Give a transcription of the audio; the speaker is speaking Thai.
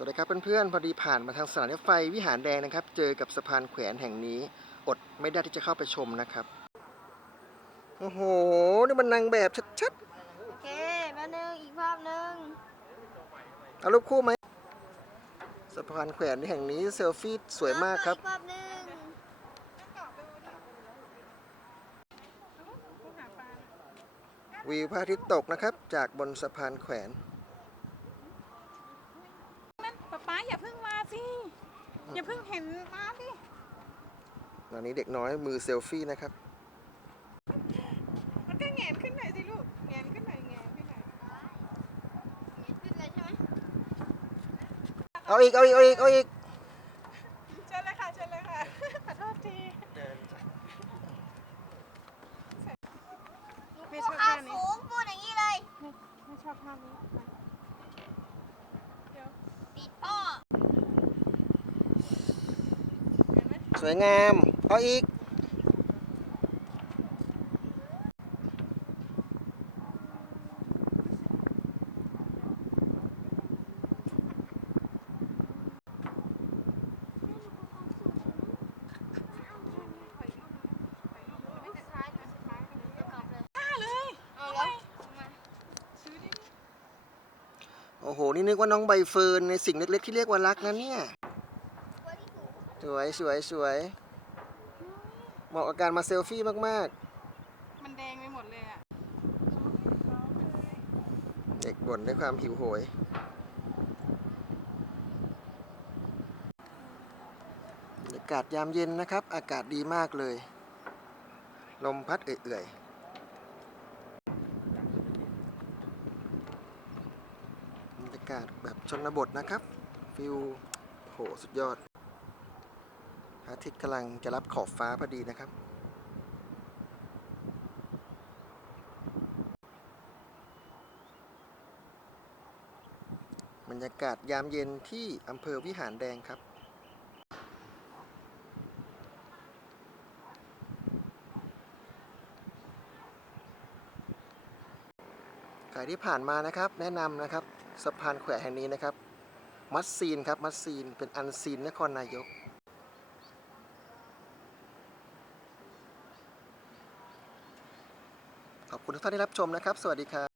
สวัสดีครับเพื่อนๆพอดีผ่านมาทางสถานีรถไฟวิหารแดงนะครับ เจอกับสะพานแขวนแห่งนี้ อดไม่ได้ที่จะเข้าไปชมนะครับ โอ้โห นี่มันนางแบบชัดโอเคแป๊บนึงอีกภาพหนึ่งๆเอารูปคู่ไหมสะพานแขวนแห่งนี้เซลฟี่สวยมากครับ อีกภาพหนึ่งวิวพระอาทิตย์ตกนะครับ จากบนสะพานแขวน นั่นป๊าป๊า อย่าเพิ่งมาสิอย่าเพิ่งเห็นมาสิตอนนี้เด็กน้อยมือเซลฟี่นะครับ มันก็แงนขึ้นหน่อยสิลูกแงนขึ้นหน่อยแงนขึ้นหน่อยเห็นขึ้นเลยใช่ไหมเอาอีกเอาอีกเอาอีกเอาอีกเชิญเลยค่ะเชิญเลยค่ะขอโทษทีไม่ชอบขาท่านี้สูงพูดอย่างนี้เลยไม่ไม่ชอบภาพนี้มาเดี๋ยว ติดพ่อ เห็นไหม สวยงามเอาอีกข้าเลยอาแล้วซื้อดิโอ้โห นี่นึกว่าน้องใบเฟิร์นในสิ่งเล็กๆที่เรียกว่ารักนะเนี่ย สวยสวยสวยเหมาะกับการมาเซลฟี่มากมันแดงไปหมดเลยอะๆ เด็กบ่นด้วยความหิวโหย บรรยากาศยามเย็นนะครับ อากาศดีมากเลย ลมพัดเอื่อยๆบรรยากาศแบบชนบทนะครับฟิลโหสุดยอดพ ระอาทิตย์กำลังจะรับขอบฟ้าพอดีนะครับ บรรยากาศยามเย็นที่อำเภอวิหารแดงครับ ใครที่ผ่านมานะครับ แนะนำนะครับสะพานแขวนแห่งนี้นะครับ มัดซีนครับ มัดซีนเป็นอันซีนนครนายก ขอบคุณทุกท่านที่รับชมนะครับ สวัสดีครับ